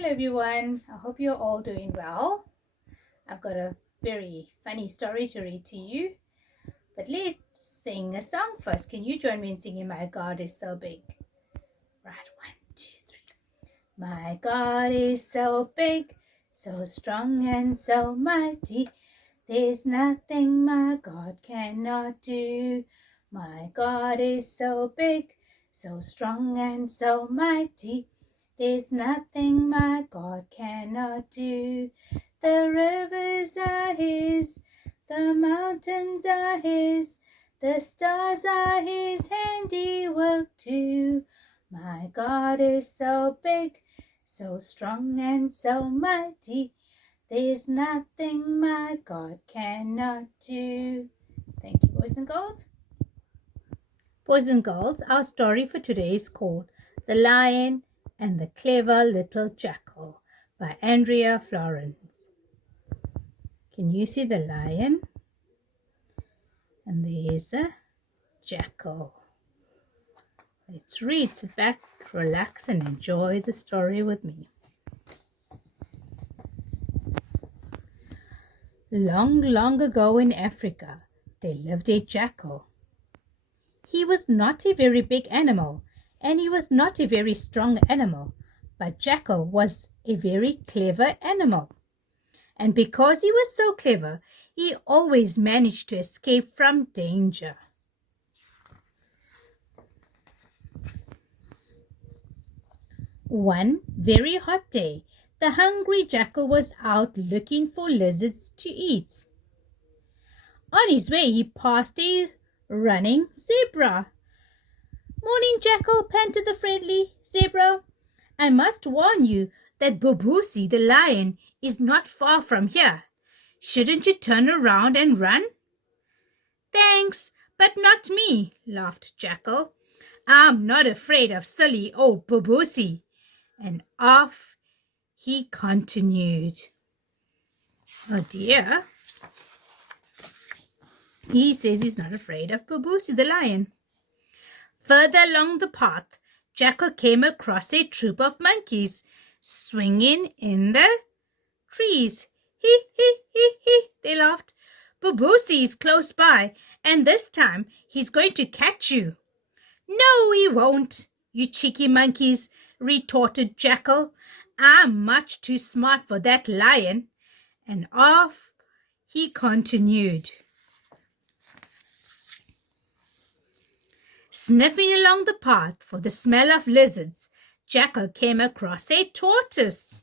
Hello everyone, I hope you're all doing well. I've got a very funny story to read to you, but let's sing a song first. Can you join me in singing My God is So Big? Right, 1, 2, 3. My God is so big, so strong and so mighty. There's nothing my God cannot do. My God is so big, so strong and so mighty. There's nothing my God cannot do. The rivers are His, the mountains are His, the stars are His handiwork too. My God is so big, so strong and so mighty. There's nothing my God cannot do. Thank you, boys and girls. Boys and girls, our story for today is called The Lion and the Clever Little Jackal by Andrea Florence. Can you see the lion? And there's a jackal. Let's read. Sit back, relax, and enjoy the story with me. Long, long ago in Africa, there lived a jackal. He was not a very big animal, and he was not a very strong animal, but Jackal was a very clever animal. And because he was so clever, he always managed to escape from danger. One very hot day, the hungry jackal was out looking for lizards to eat. On his way, he passed a running zebra. "Morning, Jackal," panted the friendly zebra. "I must warn you that Booboosie the lion is not far from here. Shouldn't you turn around and run?" "Thanks, but not me," laughed Jackal. "I'm not afraid of silly old Booboosie." And off he continued. Oh dear. He says he's not afraid of Booboosie the lion. Further along the path, Jackal came across a troop of monkeys swinging in the trees. "Hee, hee, hee, hee," they laughed. "Booboosie is close by, and this time he's going to catch you." "No, he won't, you cheeky monkeys," retorted Jackal. "I'm much too smart for that lion." And off he continued. Sniffing along the path for the smell of lizards, Jackal came across a tortoise.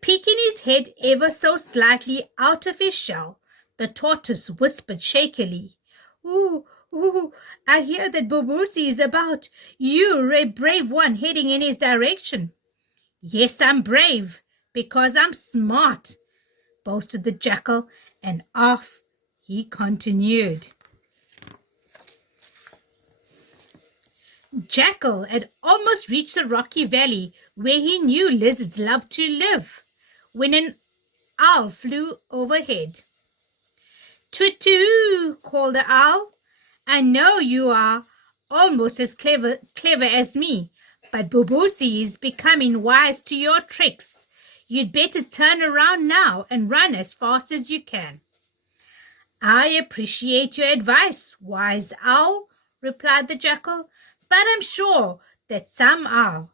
Peeking his head ever so slightly out of his shell, the tortoise whispered shakily, "Ooh, ooh, I hear that Booboosie is about. You're a brave one heading in his direction." "Yes, I'm brave, because I'm smart," boasted the jackal, and off he continued. Jackal had almost reached the rocky valley where he knew lizards loved to live, when an owl flew overhead. "Twit-too," called the owl. "I know you are almost as clever as me, but Booboosie is becoming wise to your tricks. You'd better turn around now and run as fast as you can." "I appreciate your advice, wise owl," replied the jackal, "but I'm sure that somehow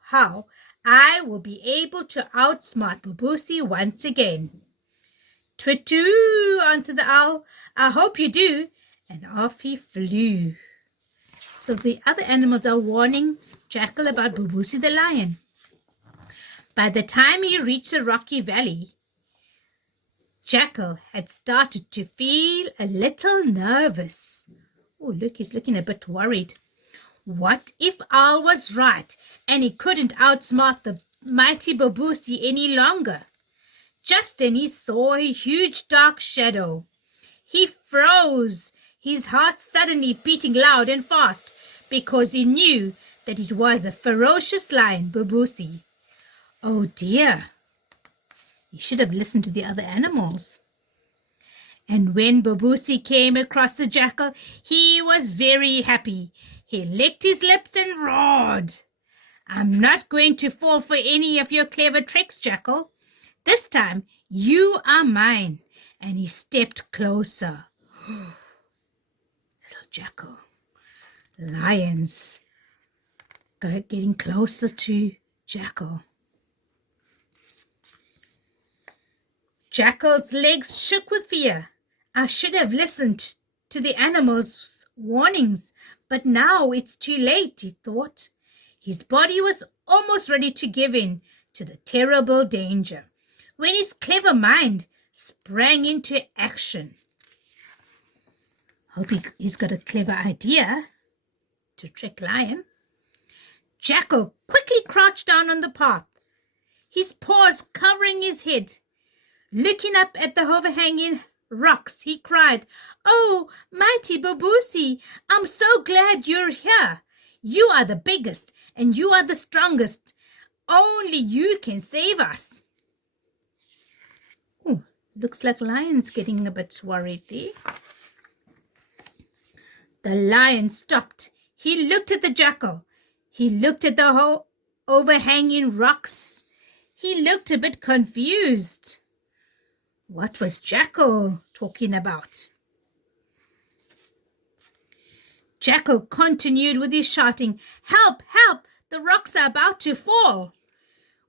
I will be able to outsmart Booboosie once again." "Twit-too," answered the owl. "I hope you do," and off he flew. So the other animals are warning Jackal about Booboosie the lion. By the time he reached the rocky valley, Jackal had started to feel a little nervous. Oh, look, he's looking a bit worried. What if Owl was right and he couldn't outsmart the mighty Booboosie any longer? Just then he saw a huge dark shadow. He froze, his heart suddenly beating loud and fast, because he knew that it was a ferocious lion, Booboosie. Oh dear, he should have listened to the other animals. And when Booboosie came across the jackal, he was very happy. He licked his lips and roared. I'm not going to fall for any of your clever tricks, Jackal. This time, you are mine. And he stepped closer. Little Jackal. Lions getting closer to Jackal. Jackal's legs shook with fear. I should have listened to the animal's warnings, but now it's too late, he thought. His body was almost ready to give in to the terrible danger when his clever mind sprang into action. Hope he's got a clever idea to trick Lion. Jackal quickly crouched down on the path, his paws covering his head. Looking up at the overhanging rocks, he cried, "Oh, mighty Babusi, I'm so glad you're here. You are the biggest and you are the strongest. Only you can save us." Ooh, looks like Lion's getting a bit worried there. The Lion stopped. He looked at the Jackal. He looked at the overhanging rocks. He looked a bit confused. What was Jackal talking about? Jackal continued with his shouting, "Help, help! The rocks are about to fall.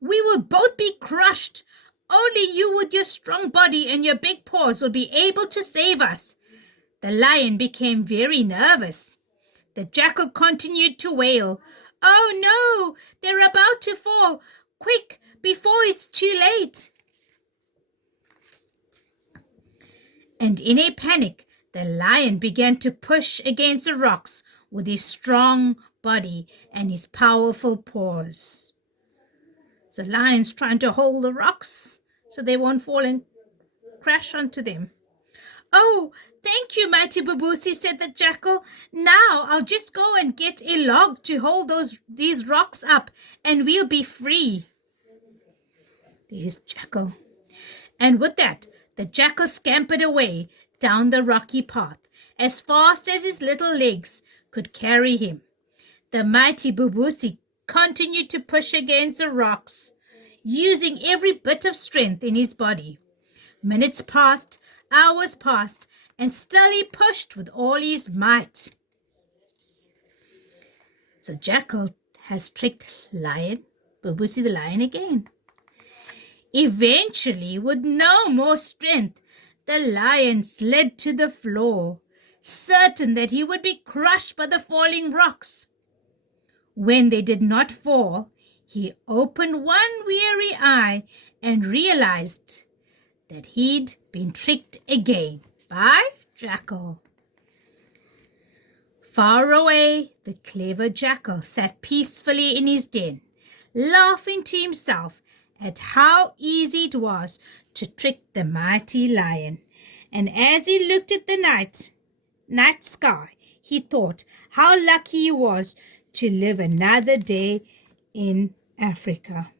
We will both be crushed. Only you with your strong body and your big paws will be able to save us." The Lion became very nervous. The Jackal continued to wail, "Oh no, they're about to fall. Quick, before it's too late." And in a panic, the Lion began to push against the rocks with his strong body and his powerful paws. So Lion's trying to hold the rocks so they won't fall and crash onto them. "Oh, thank you, mighty Babusi," said the Jackal. "Now I'll just go and get a log to hold these rocks up and we'll be free." There's Jackal. And with that, the Jackal scampered away down the rocky path as fast as his little legs could carry him. The mighty Babusi continued to push against the rocks, using every bit of strength in his body. Minutes passed, hours passed, and still he pushed with all his might. So Jackal has tricked Babusi the Lion again. Eventually, with no more strength, the Lion slid to the floor, certain that he would be crushed by the falling rocks. When they did not fall, he opened one weary eye and realized that he'd been tricked again by Jackal. Far away, the clever Jackal sat peacefully in his den, laughing to himself at how easy it was to trick the mighty Lion. And as he looked at the night sky, he thought how lucky he was to live another day in Africa.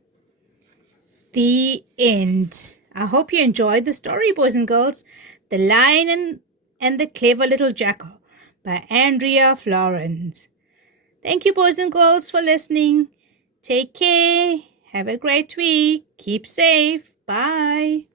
The end. I hope you enjoyed the story, boys and girls. The Lion and the Clever Little Jackal by Andrea Florence. Thank you, boys and girls, for listening. Take care. Have a great week. Keep safe. Bye.